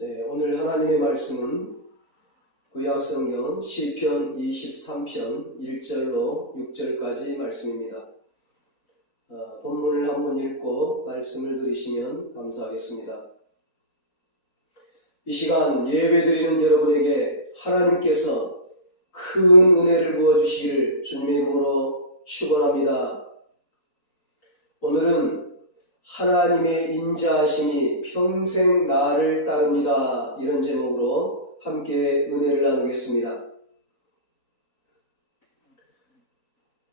네, 오늘 하나님의 말씀은 구약성경 시편 23편 1절로 6절까지 말씀입니다. 본문을 한번 읽고 말씀을 들으시면 감사하겠습니다. 이 시간 예배드리는 여러분에게 하나님께서 큰 은혜를 부어주시기를 주님의 이름으로 축원합니다. 오늘은 하나님의 인자하심이 평생 나를 따릅니다. 이런 제목으로 함께 은혜를 나누겠습니다.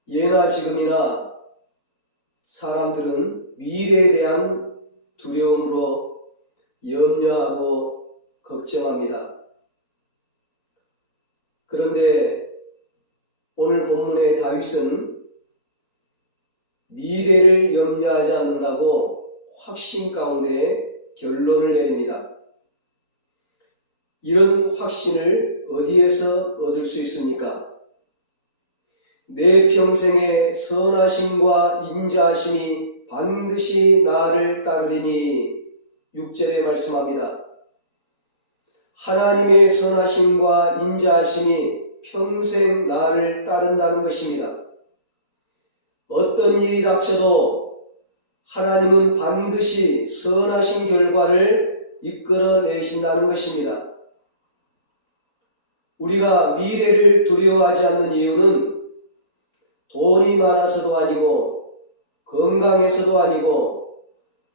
예나 지금이나 사람들은 미래에 대한 두려움으로 염려하고 걱정합니다. 그런데 오늘 본문의 다윗은 미래를 염려하지 않는다고 확신 가운데 결론을 내립니다. 이런 확신을 어디에서 얻을 수 있습니까? 내 평생의 선하심과 인자하심이 반드시 나를 따르리니 6절에 말씀합니다. 하나님의 선하심과 인자하심이 평생 나를 따른다는 것입니다. 어떤 일이 닥쳐도 하나님은 반드시 선하신 결과를 이끌어내신다는 것입니다. 우리가 미래를 두려워하지 않는 이유는 돈이 많아서도 아니고 건강해서도 아니고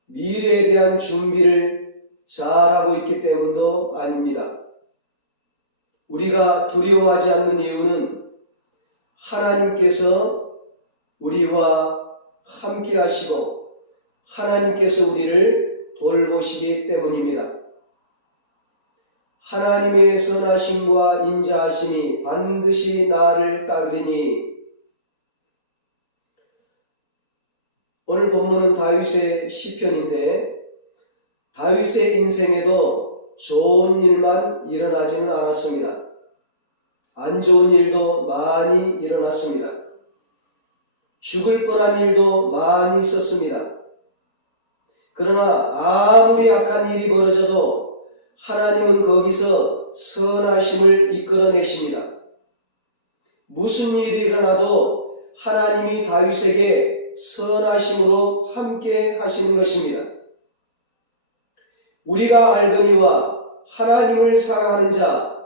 미래에 대한 준비를 잘하고 있기 때문도 아닙니다. 우리가 두려워하지 않는 이유는 하나님께서 우리와 함께 하시고 하나님께서 우리를 돌보시기 때문입니다. 하나님의 선하심과 인자하심이 반드시 나를 따르리니 오늘 본문은 다윗의 시편인데 다윗의 인생에도 좋은 일만 일어나지는 않았습니다. 안 좋은 일도 많이 일어났습니다. 죽을 뻔한 일도 많이 있었습니다. 그러나 아무리 악한 일이 벌어져도 하나님은 거기서 선하심을 이끌어내십니다. 무슨 일이 일어나도 하나님이 다윗에게 선하심으로 함께 하시는 것입니다. 우리가 알거니와 하나님을 사랑하는 자,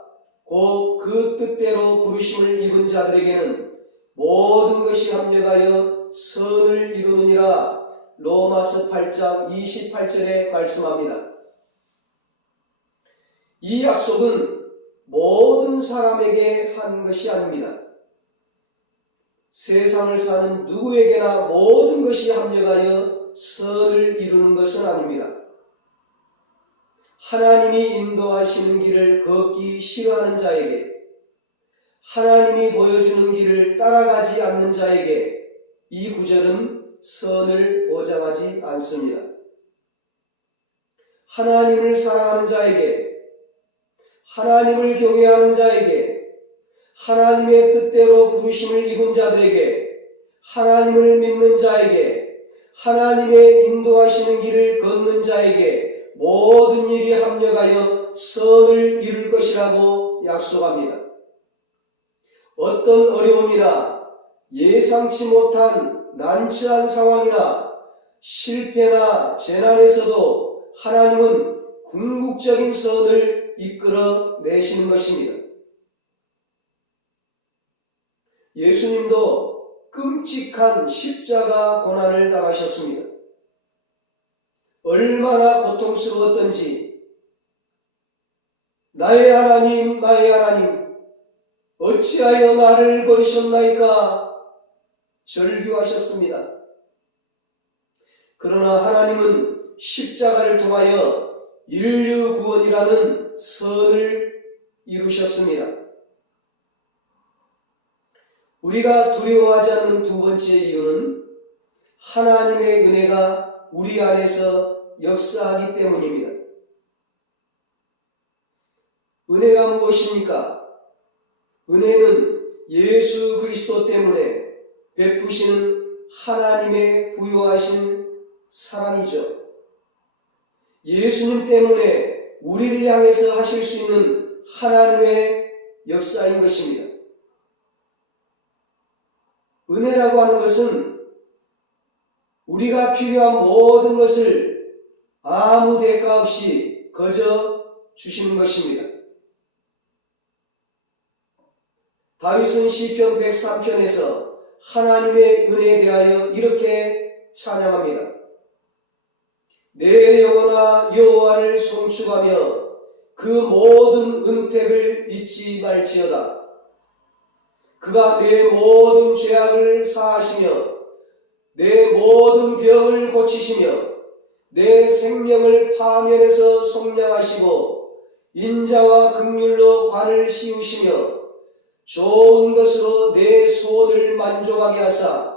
곧 그 뜻대로 부르심을 입은 자들에게는 모든 것이 합력하여 선을 이루느니라. 로마서 8장 28절에 말씀합니다. 이 약속은 모든 사람에게 한 것이 아닙니다. 세상을 사는 누구에게나 모든 것이 합력하여 선을 이루는 것은 아닙니다. 하나님이 인도하시는 길을 걷기 싫어하는 자에게, 하나님이 보여주는 길을 따라가지 않는 자에게 이 구절은 선을 보장하지 않습니다. 하나님을 사랑하는 자에게, 하나님을 경외하는 자에게, 하나님의 뜻대로 부르심을 입은 자들에게, 하나님을 믿는 자에게, 하나님의 인도하시는 길을 걷는 자에게 모든 일이 합력하여 선을 이룰 것이라고 약속합니다. 어떤 어려움이나 예상치 못한 난처한 상황이나 실패나 재난에서도 하나님은 궁극적인 선을 이끌어내시는 것입니다. 예수님도 끔찍한 십자가 고난을 당하셨습니다. 얼마나 고통스러웠던지 나의 하나님, 나의 하나님, 어찌하여 나를 버리셨나이까 절규하셨습니다. 그러나 하나님은 십자가를 통하여 인류 구원이라는 선을 이루셨습니다. 우리가 두려워하지 않는 두 번째 이유는 하나님의 은혜가 우리 안에서 역사하기 때문입니다. 은혜가 무엇입니까? 은혜는 예수 그리스도 때문에 베푸시는 하나님의 부요하신 사랑이죠. 예수님 때문에 우리를 향해서 하실 수 있는 하나님의 역사인 것입니다. 은혜라고 하는 것은 우리가 필요한 모든 것을 아무 대가 없이 거저 주시는 것입니다. 다윗은 시편 103편에서 하나님의 은혜에 대하여 이렇게 찬양합니다. 내 영혼아 여호와를 송축하며 그 모든 은택을 잊지 말지어다. 그가 내 모든 죄악을 사하시며 내 모든 병을 고치시며 내 생명을 파멸해서 속량하시고 인자와 긍휼로 관을 씌우시며 좋은 것으로 내 소원을 만족하게 하사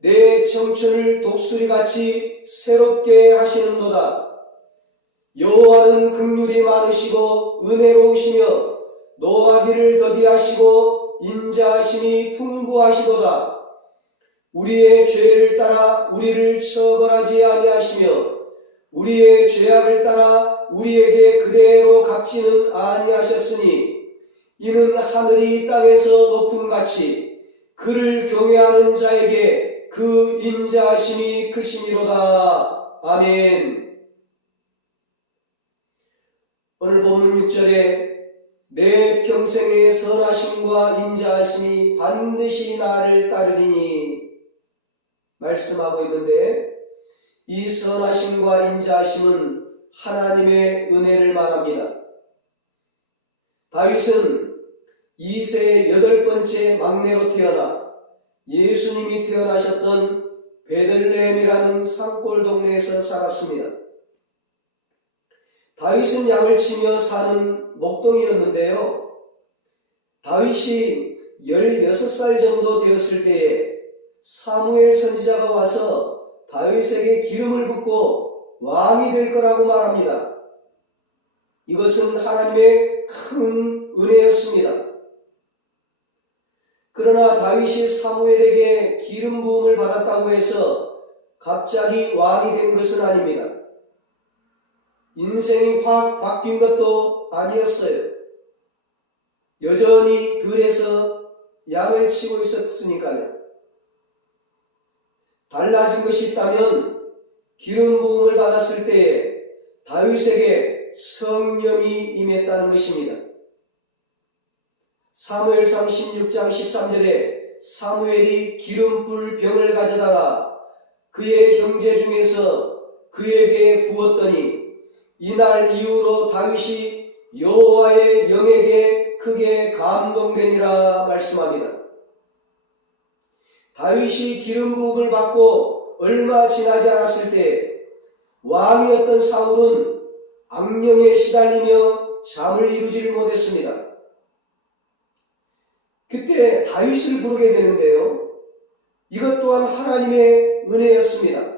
내 청춘을 독수리같이 새롭게 하시는도다. 여호와는 긍휼이 많으시고 은혜로우시며 노하기를 더디하시고 인자하심이 풍부하시도다. 우리의 죄를 따라 우리를 처벌하지 아니하시며 우리의 죄악을 따라 우리에게 그대로 갚지는 아니하셨으니 이는 하늘이 땅에서 높음같이 그를 경외하는 자에게 그 인자하심이 크심이로다. 아멘. 오늘 본문 6절에 내 평생의 선하심과 인자하심이 반드시 나를 따르리니 말씀하고 있는데, 이 선하심과 인자하심은 하나님의 은혜를 말합니다. 다윗은 2세의 8번째 막내로 태어나 예수님이 태어나셨던 베들레헴이라는 산골 동네에서 살았습니다. 다윗은 양을 치며 사는 목동이었는데요. 다윗이 16살 정도 되었을 때에 사무엘 선지자가 와서 다윗에게 기름을 붓고 왕이 될 거라고 말합니다. 이것은 하나님의 큰 은혜였습니다. 그러나 다윗이 사무엘에게 기름 부음을 받았다고 해서 갑자기 왕이 된 것은 아닙니다. 인생이 확 바뀐 것도 아니었어요. 여전히 들에서 양을 치고 있었으니까요. 달라진 것이 있다면 기름 부음을 받았을 때에 다윗에게 성령이 임했다는 것입니다. 사무엘상 16장 13절에 사무엘이 기름불 병을 가져다가 그의 형제 중에서 그에게 부었더니 이날 이후로 다윗이 여호와의 영에게 크게 감동되니라 말씀합니다. 다윗이 기름 부음을 받고 얼마 지나지 않았을 때 왕이었던 사울은 악령에 시달리며 잠을 이루지를 못했습니다. 그때 다윗을 부르게 되는데요. 이것 또한 하나님의 은혜였습니다.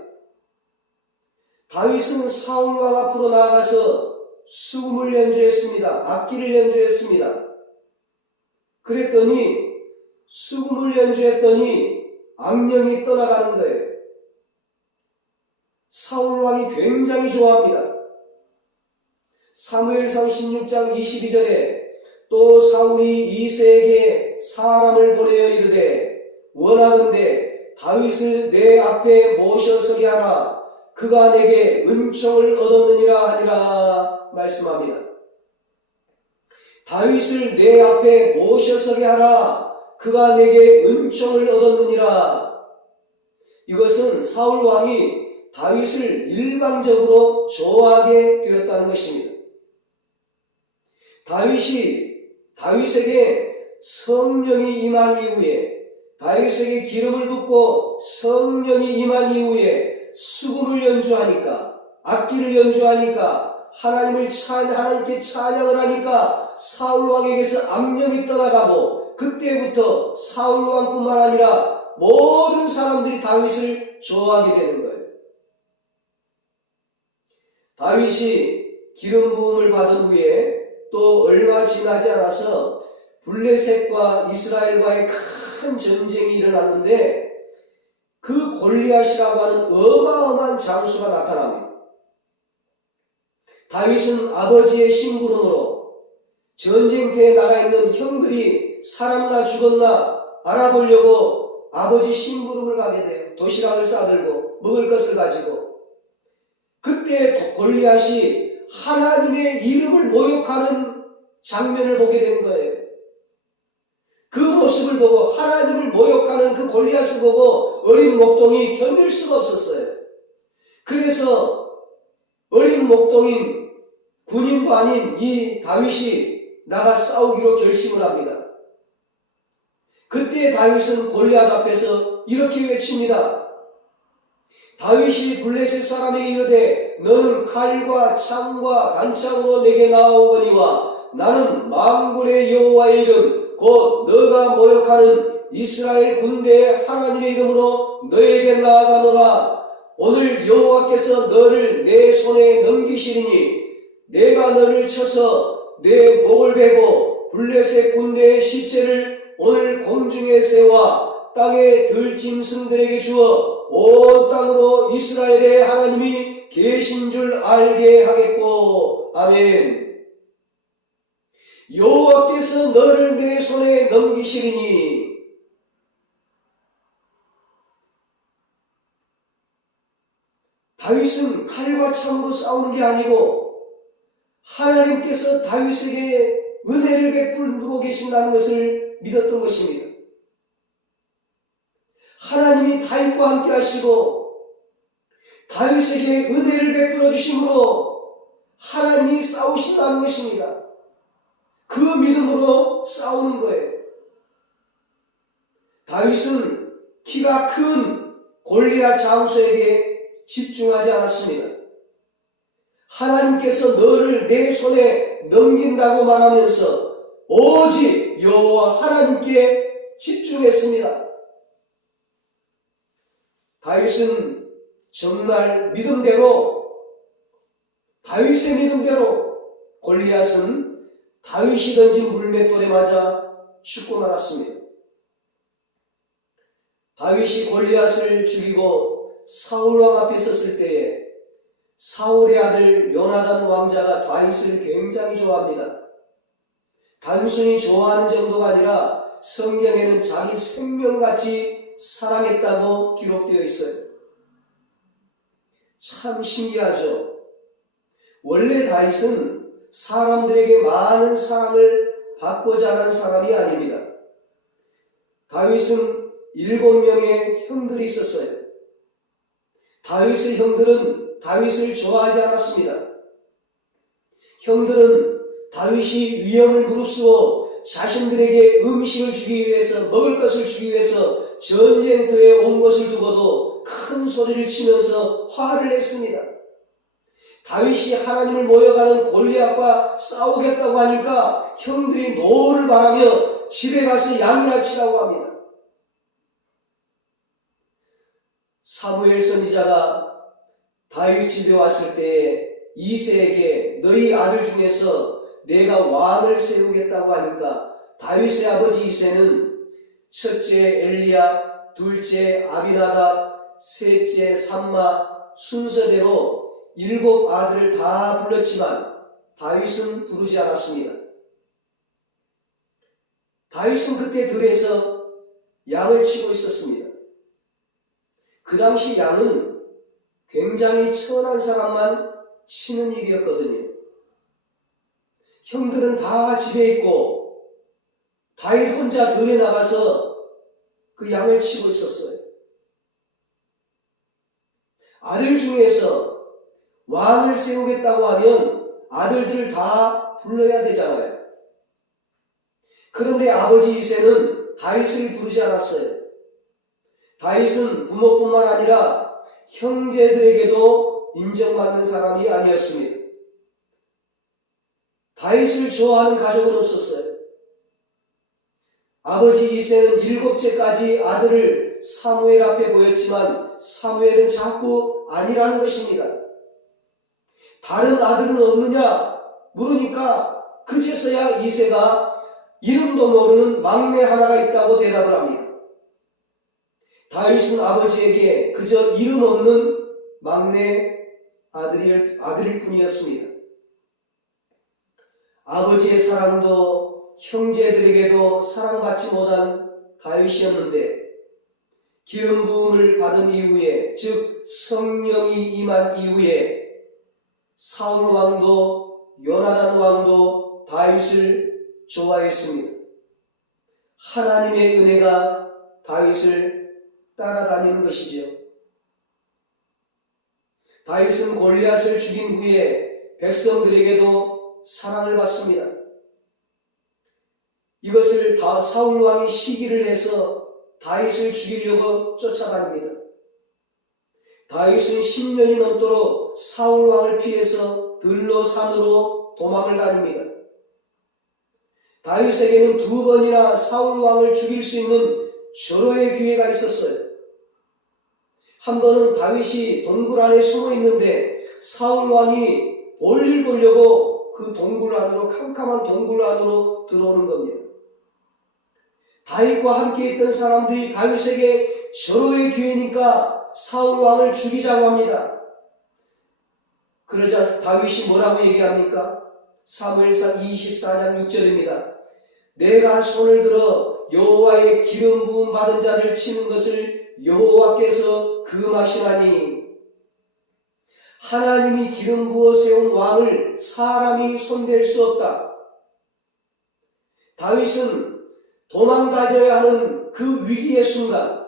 다윗은 사울 왕 앞으로 나아가서 수금을 연주했습니다. 악기를 연주했습니다. 그랬더니 수금을 연주했더니 악령이 떠나가는 거예요. 사울 왕이 굉장히 좋아합니다. 사무엘상 16장 22절에 또 사울이 이새에게 사람을 보내어 이르되 원하건대 다윗을 내 앞에 모셔서게 하라. 그가 내게 은총을 얻었느니라 하니라 말씀합니다. 다윗을 내 앞에 모셔서게 하라. 그가 내게 은총을 얻었느니라. 이것은 사울 왕이 다윗을 일방적으로 좋아하게 되었다는 것입니다. 다윗에게 성령이 임한 이후에, 다윗에게 기름을 붓고 성령이 임한 이후에 수금을 연주하니까, 악기를 연주하니까, 하나님께 찬양을 하니까 사울 왕에게서 악령이 떠나가고, 그때부터 사울 왕뿐만 아니라 모든 사람들이 다윗을 좋아하게 되는 거예요. 다윗이 기름 부음을 받은 후에 또 얼마 지나지 않아서 블레셋과 이스라엘과의 큰 전쟁이 일어났는데 그 골리앗이라고 하는 어마어마한 장수가 나타납니다. 다윗은 아버지의 심부름으로 전쟁터에 나가 있는 형들이 살았나 죽었나 알아보려고 아버지 심부름을 가게 돼요. 도시락을 싸들고 먹을 것을 가지고. 그때 골리앗이 하나님의 이름을 모욕하는 장면을 보게 된 거예요. 그 모습을 보고, 하나님을 모욕하는 그 골리앗을 보고 어린 목동이 견딜 수가 없었어요. 그래서 어린 목동인 군인도 아닌 이 다윗이 나가 싸우기로 결심을 합니다. 그때 다윗은 골리앗 앞에서 이렇게 외칩니다. 다윗이 블레셋 사람에게 이르되 너는 칼과 창과 단창으로 내게 나아오거니와 나는 만군의 여호와의 이름 곧 너가 모욕하는 이스라엘 군대의 하나님의 이름으로 너에게 나아가노라. 오늘 여호와께서 너를 내 손에 넘기시리니 내가 너를 쳐서 내 목을 베고 블레셋 군대의 시체를 오늘 공중에 세워 땅의 들짐승들에게 주어 온 땅으로 이스라엘의 하나님이 계신 줄 알게 하겠고. 아멘. 여호와께서 너를 내 손에 넘기시리니. 다윗은 칼과 창으로 싸우는 게 아니고 하나님께서 다윗에게 은혜를 베풀고 계신다는 것을 믿었던 것입니다. 하나님이 다윗과 함께 하시고 다윗에게 은혜를 베풀어 주심으로 하나님이 싸우신다는 것입니다. 그 믿음으로 싸우는 거예요. 다윗은 키가 큰 골리앗 장수에게 집중하지 않았습니다. 하나님께서 너를 내 손에 넘긴다고 말하면서 오직 여호와 하나님께 집중했습니다. 다윗은 정말 다윗의 믿음대로 골리앗은 다윗이 던진 물맷돌에 맞아 죽고 말았습니다. 다윗이 골리앗을 죽이고 사울왕 앞에 섰을 때에 사울의 아들 요나단 왕자가 다윗을 굉장히 좋아합니다. 단순히 좋아하는 정도가 아니라 성경에는 자기 생명같이 사랑했다고 기록되어 있어요. 참 신기하죠. 원래 다윗은 사람들에게 많은 사랑을 받고자 하는 사람이 아닙니다. 다윗은 7명의 형들이 있었어요. 다윗의 형들은 다윗을 좋아하지 않았습니다. 형들은 다윗이 위험을 무릅쓰고 자신들에게 음식을 주기 위해서, 먹을 것을 주기 위해서 전쟁터에 온 것을 두고도 큰 소리를 치면서 화를 냈습니다. 다윗이 하나님을 모욕하는 골리앗과 싸우겠다고 하니까 형들이 노를 바라며 집에 가서 양이나 치라고 합니다. 사무엘 선지자가 다윗 집에 왔을 때 이새에게 너희 아들 중에서 내가 왕을 세우겠다고 하니까 다윗의 아버지 이새는 첫째 엘리야, 둘째 아비나답, 셋째 삼마 순서대로 7 아들을 다 불렀지만 다윗은 부르지 않았습니다. 다윗은 그때 들에서 양을 치고 있었습니다. 그 당시 양은 굉장히 천한 사람만 치는 일이었거든요. 형들은 다 집에 있고 다윗 혼자 들에 나가서 그 양을 치고 있었어요. 아들 중에서 왕을 세우겠다고 하면 아들들을 다 불러야 되잖아요. 그런데 아버지 이새는 다윗을 부르지 않았어요. 다윗은 부모뿐만 아니라 형제들에게도 인정받는 사람이 아니었습니다. 다윗을 좋아하는 가족은 없었어요. 아버지 이새는 7째까지 아들을 사무엘 앞에 보였지만 사무엘은 자꾸 아니라는 것입니다. 다른 아들은 없느냐 물으니까 그제서야 이새가 이름도 모르는 막내 하나가 있다고 대답을 합니다. 다윗은 아버지에게 그저 이름 없는 막내 아들일 뿐이었습니다. 아버지의 사랑도 형제들에게도 사랑받지 못한 다윗이었는데 기름 부음을 받은 이후에, 즉 성령이 임한 이후에 사울 왕도 요나단 왕도 다윗을 좋아했습니다. 하나님의 은혜가 다윗을 따라다니는 것이죠. 다윗은 골리앗을 죽인 후에 백성들에게도 사랑을 받습니다. 이것을 사울 왕이 시기를 해서 다윗을 죽이려고 쫓아다닙니다. 다윗은 10년이 넘도록 사울 왕을 피해서 들로 산으로 도망을 다닙니다. 다윗에게는 2번이나 사울 왕을 죽일 수 있는 절호의 기회가 있었어요. 한 번은 다윗이 동굴 안에 숨어 있는데 사울 왕이 볼일 보려고 그 동굴 안으로, 캄캄한 동굴 안으로 들어오는 겁니다. 다윗과 함께 있던 사람들이 다윗에게 절호의 기회니까 사울 왕을 죽이자고 합니다. 그러자 다윗이 뭐라고 얘기합니까? 사무엘상 24장 6절입니다. 내가 손을 들어 여호와의 기름 부음 받은 자를 치는 것을 여호와께서 금하시나니, 하나님이 기름 부어 세운 왕을 사람이 손댈 수 없다. 다윗은 도망다녀야 하는 그 위기의 순간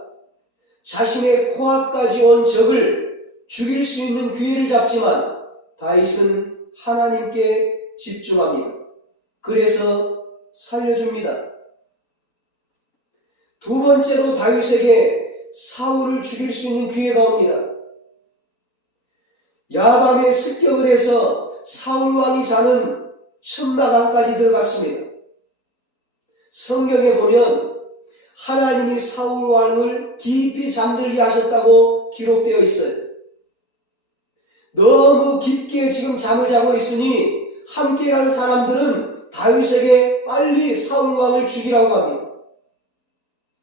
자신의 코앞까지 온 적을 죽일 수 있는 기회를 잡지만 다윗은 하나님께 집중합니다. 그래서 살려줍니다. 2번째로 다윗에게 사울을 죽일 수 있는 기회가 옵니다. 야밤에 습격을 해서 사울 왕이 자는 천막안까지 들어갔습니다. 성경에 보면 하나님이 사울 왕을 깊이 잠들게 하셨다고 기록되어 있어요. 너무 깊게 지금 잠을 자고 있으니 함께 간 사람들은 다윗에게 빨리 사울 왕을 죽이라고 합니다.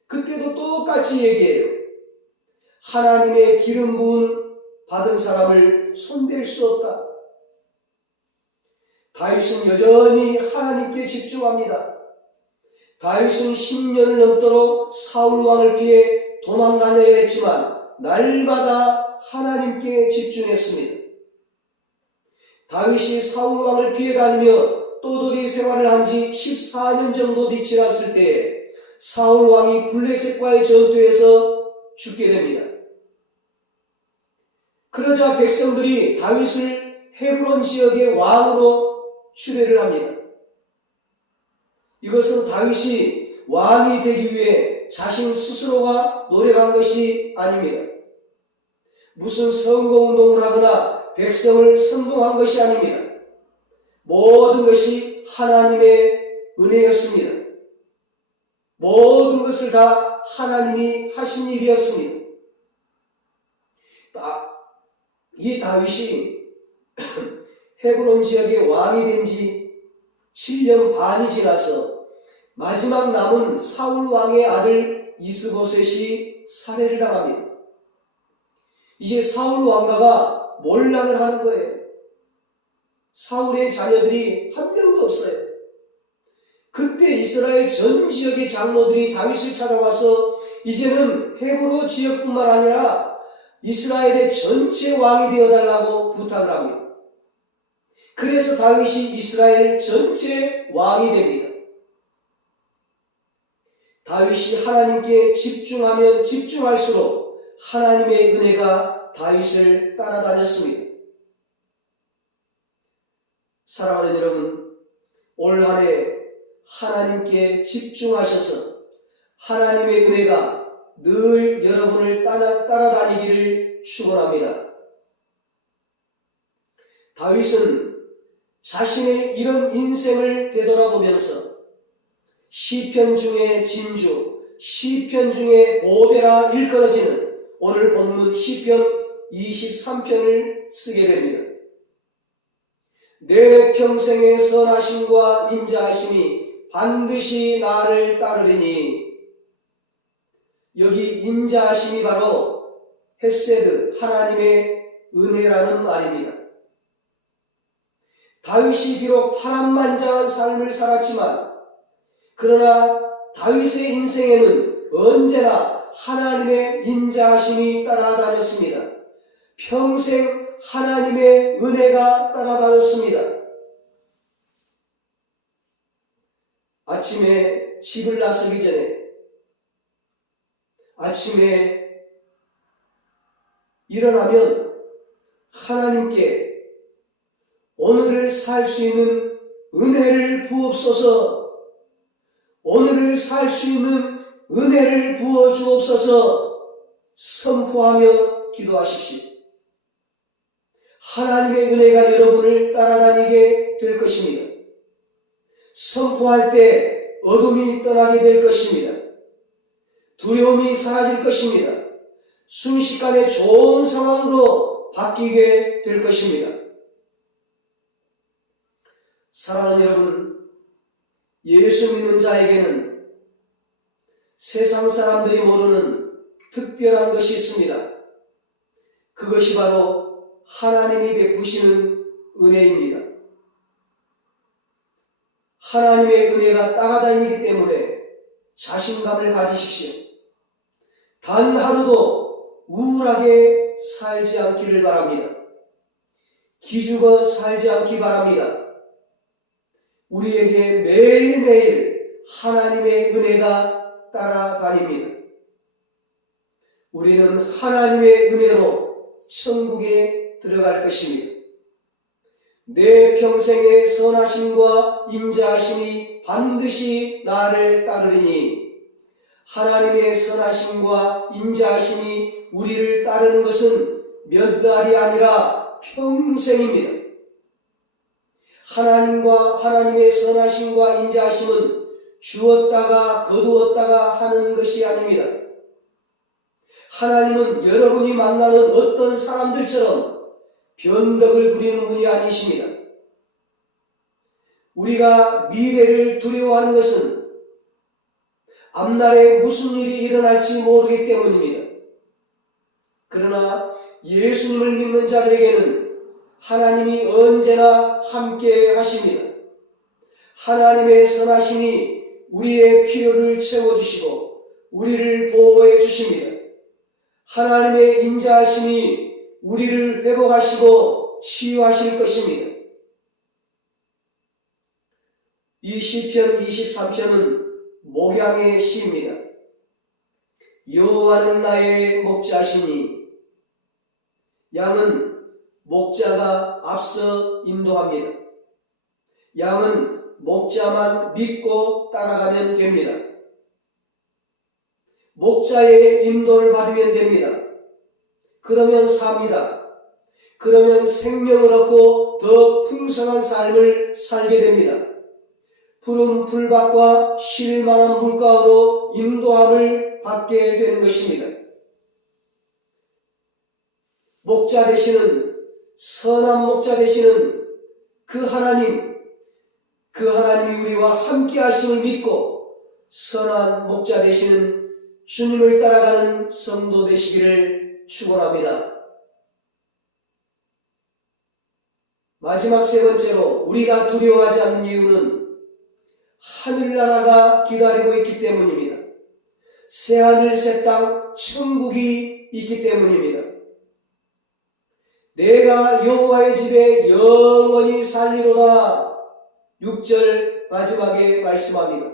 그때도 똑같이 얘기해요. 하나님의 기름 부음 받은 사람을 손댈 수 없다. 다윗은 여전히 하나님께 집중합니다. 다윗은 10년을 넘도록 사울 왕을 피해 도망다녀야 했지만 날마다 하나님께 집중했습니다. 다윗이 사울 왕을 피해 다니며 떠돌이 생활을 한 지 14년 정도 지났을 때에 사울 왕이 블레셋과의 전투에서 죽게 됩니다. 그러자 백성들이 다윗을 헤브론 지역의 왕으로 추례를 합니다. 이것은 다윗이 왕이 되기 위해 자신 스스로가 노력한 것이 아닙니다. 무슨 선거운동을 하거나 백성을 선동한 것이 아닙니다. 모든 것이 하나님의 은혜였습니다. 모든 것을 다 하나님이 하신 일이었습니다. 이 다윗이 헤브론 지역의 왕이 된 지 7년 반이 지나서 마지막 남은 사울 왕의 아들 이스보셋이 살해를 당합니다. 이제 사울 왕가가 몰락을 하는 거예요. 사울의 자녀들이 한 명도 없어요. 그때 이스라엘 전 지역의 장로들이 다윗을 찾아와서 이제는 헤브론 지역뿐만 아니라 이스라엘의 전체 왕이 되어달라고 부탁을 합니다. 그래서 다윗이 이스라엘 전체 왕이 됩니다. 다윗이 하나님께 집중하면 집중할수록 하나님의 은혜가 다윗을 따라다녔습니다. 사랑하는 여러분, 올 한 해 하나님께 집중하셔서 하나님의 은혜가 늘 여러분을 따라다니기를 축원합니다. 다윗은 자신의 이런 인생을 되돌아보면서 시편 중에 진주, 시편 중에 보배라 일컬어지는 오늘 본문 시편 23편을 쓰게 됩니다. 내 평생의 선하심과 인자하심이 반드시 나를 따르리니, 여기 인자하심이 바로 헤세드, 하나님의 은혜라는 말입니다. 다윗이 비록 파란만장한 삶을 살았지만 그러나 다윗의 인생에는 언제나 하나님의 인자하심이 따라다녔습니다. 평생 하나님의 은혜가 따라다녔습니다. 아침에 집을 나서기 전에, 아침에 일어나면 하나님께 오늘을 살 수 있는 은혜를 부옵소서, 오늘을 살 수 있는 은혜를 부어 주옵소서 선포하며 기도하십시오. 하나님의 은혜가 여러분을 따라다니게 될 것입니다. 선포할 때 어둠이 떠나게 될 것입니다. 두려움이 사라질 것입니다. 순식간에 좋은 상황으로 바뀌게 될 것입니다. 사랑하는 여러분, 예수 믿는 자에게는 세상 사람들이 모르는 특별한 것이 있습니다. 그것이 바로 하나님이 베푸시는 은혜입니다. 하나님의 은혜가 따라다니기 때문에 자신감을 가지십시오. 단 하루도 우울하게 살지 않기를 바랍니다. 기죽어 살지 않기 바랍니다. 우리에게 매일매일 하나님의 은혜가 따라다닙니다. 우리는 하나님의 은혜로 천국에 들어갈 것입니다. 내 평생의 선하심과 인자하심이 반드시 나를 따르리니 하나님의 선하심과 인자하심이 우리를 따르는 것은 몇 달이 아니라 평생입니다. 하나님의 선하심과 인자하심은 주었다가 거두었다가 하는 것이 아닙니다. 하나님은 여러분이 만나는 어떤 사람들처럼 변덕을 부리는 분이 아니십니다. 우리가 미래를 두려워하는 것은 앞날에 무슨 일이 일어날지 모르기 때문입니다. 그러나 예수님을 믿는 자들에게는 하나님이 언제나 함께 하십니다. 하나님의 선하심이 우리의 필요를 채워주시고 우리를 보호해 주십니다. 하나님의 인자하심이 우리를 회복하시고 치유하실 것입니다. 이 시편 23편은 목양의 시입니다. 여호와는 나의 목자시니 양은 목자가 앞서 인도합니다. 양은 목자만 믿고 따라가면 됩니다. 목자의 인도를 받으면 됩니다. 그러면 삽니다. 그러면 생명을 얻고 더 풍성한 삶을 살게 됩니다. 푸른 풀밭과 쉴 만한 물가로 인도함을 받게 되는 것입니다. 목자 되시는 선한 목자 되시는 그 하나님이 우리와 함께 하심을 믿고 선한 목자 되시는 주님을 따라가는 성도 되시기를 축원합니다. 마지막 세 번째로 우리가 두려워하지 않는 이유는 하늘나라가 기다리고 있기 때문입니다. 새하늘 새 땅 천국이 있기 때문입니다. 내가 여호와의 집에 영원히 살리로다 6절 마지막에 말씀합니다.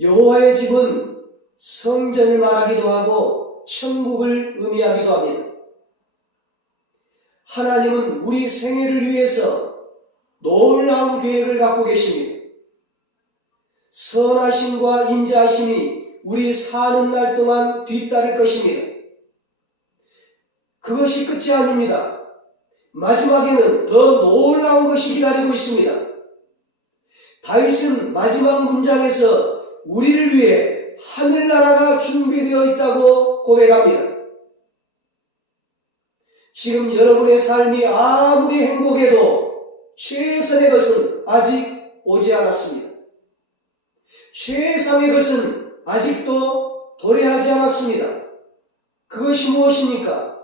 여호와의 집은 성전을 말하기도 하고 천국을 의미하기도 합니다. 하나님은 우리 생애를 위해서 놀라운 계획을 갖고 계십니다. 선하심과 인자하심이 우리 사는 날 동안 뒤따를 것입니다. 그것이 끝이 아닙니다. 마지막에는 더 놀라운 것이 기다리고 있습니다. 다윗은 마지막 문장에서 우리를 위해 하늘나라가 준비되어 있다고 고백합니다. 지금 여러분의 삶이 아무리 행복해도 최선의 것은 아직 오지 않았습니다. 최상의 것은 아직도 도래하지 않았습니다. 그것이 무엇입니까?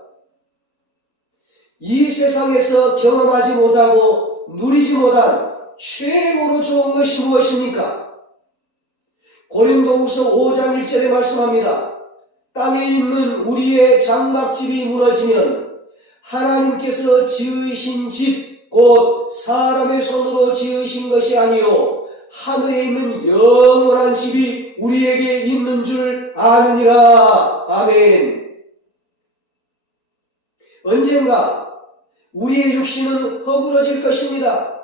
이 세상에서 경험하지 못하고 누리지 못한 최고로 좋은 것이 무엇입니까? 고린도후서 5장 1절에 말씀합니다. 땅에 있는 우리의 장막집이 무너지면 하나님께서 지으신 집, 곧 사람의 손으로 지으신 것이 아니요 하늘에 있는 영원한 집이 우리에게 있는 줄 아느니라. 아멘. 언젠가 우리의 육신은 허물어질 것입니다.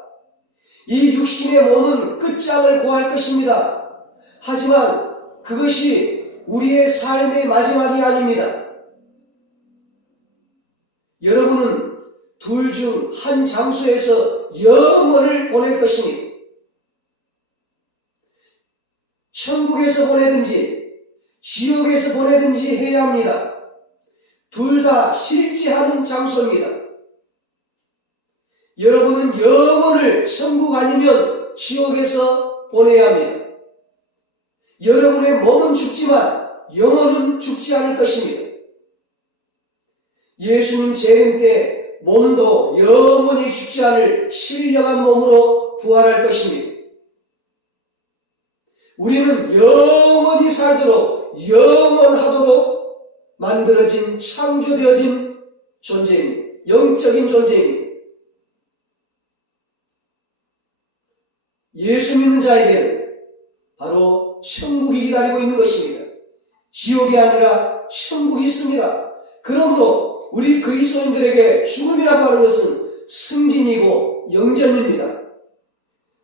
이 육신의 몸은 끝장을 고할 것입니다. 하지만 그것이 우리의 삶의 마지막이 아닙니다. 여러분은 둘 중 한 장소에서 영원을 보낼 것입니다. 천국에서 보내든지 지옥에서 보내든지 해야 합니다. 둘 다 실제하는 장소입니다. 여러분은 영혼을 천국 아니면 지옥에서 보내야 합니다. 여러분의 몸은 죽지만 영혼은 죽지 않을 것입니다. 예수님 재림 때 몸도 영원히 죽지 않을 신령한 몸으로 부활할 것입니다. 우리는 영원히 살도록 영원하도록 만들어진 창조되어진 존재입니다. 영적인 존재입니다. 예수 믿는 자에게는 바로 천국이 기다리고 있는 것입니다. 지옥이 아니라 천국이 있습니다. 그러므로 우리 그리스도인들에게 죽음이라고 하는 것은 승진이고 영전입니다.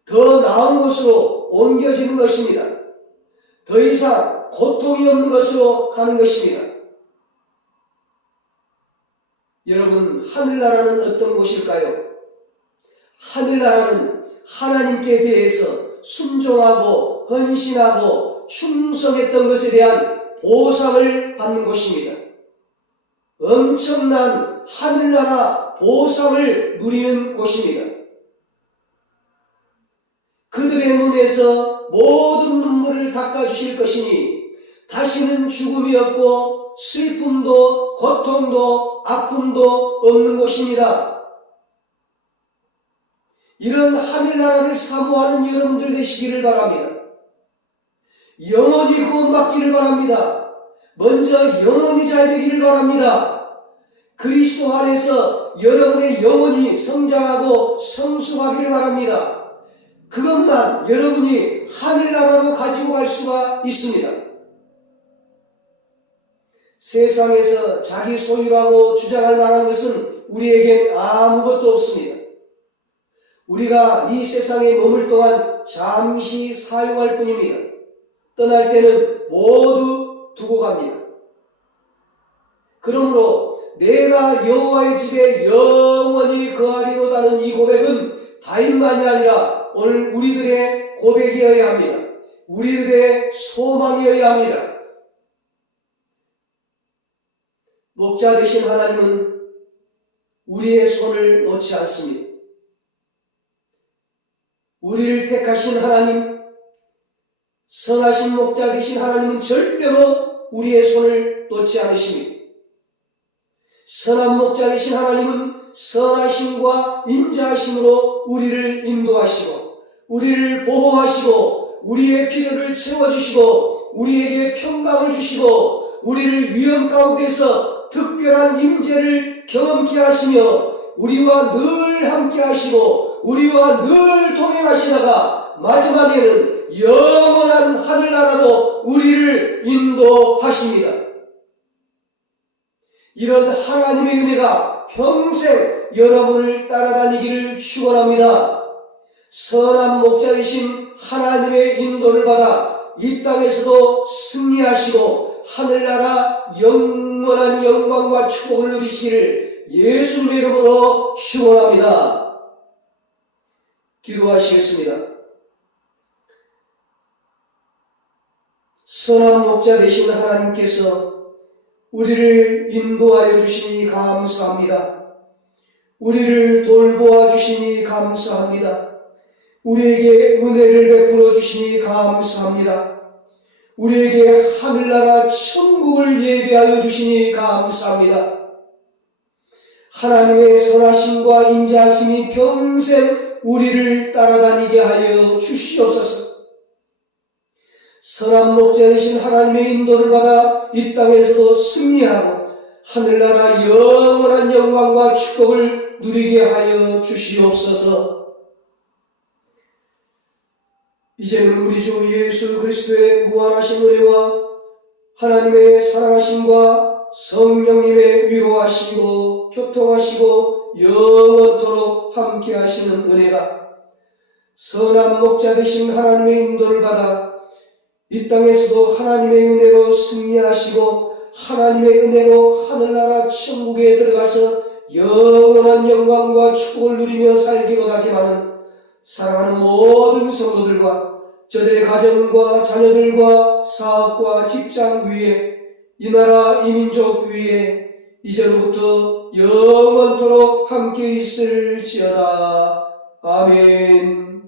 더 나은 곳으로 옮겨지는 것입니다. 더 이상 고통이 없는 것으로 가는 것입니다. 여러분, 하늘나라는 어떤 곳일까요? 하늘나라는 하나님께 대해서 순종하고 헌신하고 충성했던 것에 대한 보상을 받는 곳입니다. 엄청난 하늘나라 보상을 누리는 곳입니다. 그들의 눈에서 모든 눈물을 닦아주실 것이니 다시는 죽음이 없고 슬픔도 고통도 아픔도 없는 곳입니다. 이런 하늘나라를 사모하는 여러분들 되시기를 바랍니다. 영원히 구원받기를 바랍니다. 먼저 영원히 잘 되기를 바랍니다. 그리스도 안에서 여러분의 영혼이 성장하고 성숙하기를 바랍니다. 그것만 여러분이 하늘나라로 가지고 갈 수가 있습니다. 세상에서 자기 소유라고 주장할 만한 것은 우리에겐 아무것도 없습니다. 우리가 이 세상에 머물 동안 잠시 사용할 뿐입니다. 떠날 때는 모두 두고 갑니다. 그러므로 내가 여호와의 집에 영원히 거하리로다는 이 고백은 다인만이 아니라 오늘 우리들의 고백이어야 합니다. 우리들의 소망이어야 합니다. 목자 되신 하나님은 우리의 손을 놓지 않습니다. 우리를 택하신 하나님, 선하신 목자 되신 하나님은 절대로 우리의 손을 놓지 않으십니다. 선한 목자 되신 하나님은 선하심과 인자하심으로 우리를 인도하시고 우리를 보호하시고 우리의 필요를 채워주시고 우리에게 평강을 주시고 우리를 위험 가운데서 특별한 임재를 경험케 하시며 우리와 늘 함께 하시고 우리와 늘 동행하시다가 마지막에는 영원한 하늘나라로 우리를 인도하십니다. 이런 하나님의 은혜가 평생 여러분을 따라다니기를 축원합니다. 선한 목자이신 하나님의 인도를 받아 이 땅에서도 승리하시고 하늘나라 영원한 영광과 축복을 누리시기를 예수님의 이름으로 축원합니다. 기도하시겠습니다. 선한 목자 되신 하나님께서 우리를 인도하여 주시니 감사합니다. 우리를 돌보아 주시니 감사합니다. 우리에게 은혜를 베풀어 주시니 감사합니다. 우리에게 하늘나라 천국을 예비하여 주시니 감사합니다. 하나님의 선하심과 인자하심이 평생 우리를 따라다니게 하여 주시옵소서. 선한 목자 되신 하나님의 인도를 받아 이 땅에서도 승리하고 하늘나라 영원한 영광과 축복을 누리게 하여 주시옵소서. 이제는 우리 주 예수 그리스도의 무한하신 은혜와 하나님의 사랑하심과 성령님의 위로하시고 교통하시고 영원토록 함께 하시는 은혜가 선한 목자 되신 하나님의 인도를 받아 이 땅에서도 하나님의 은혜로 승리하시고 하나님의 은혜로 하늘나라 천국에 들어가서 영원한 영광과 축복을 누리며 살기로 다짐하는 사랑하는 모든 성도들과 저들의 가정과 자녀들과 사업과 직장 위에 이 나라 이 민족 위에 이제로부터 영원토록 함께 있을지어다. 아멘.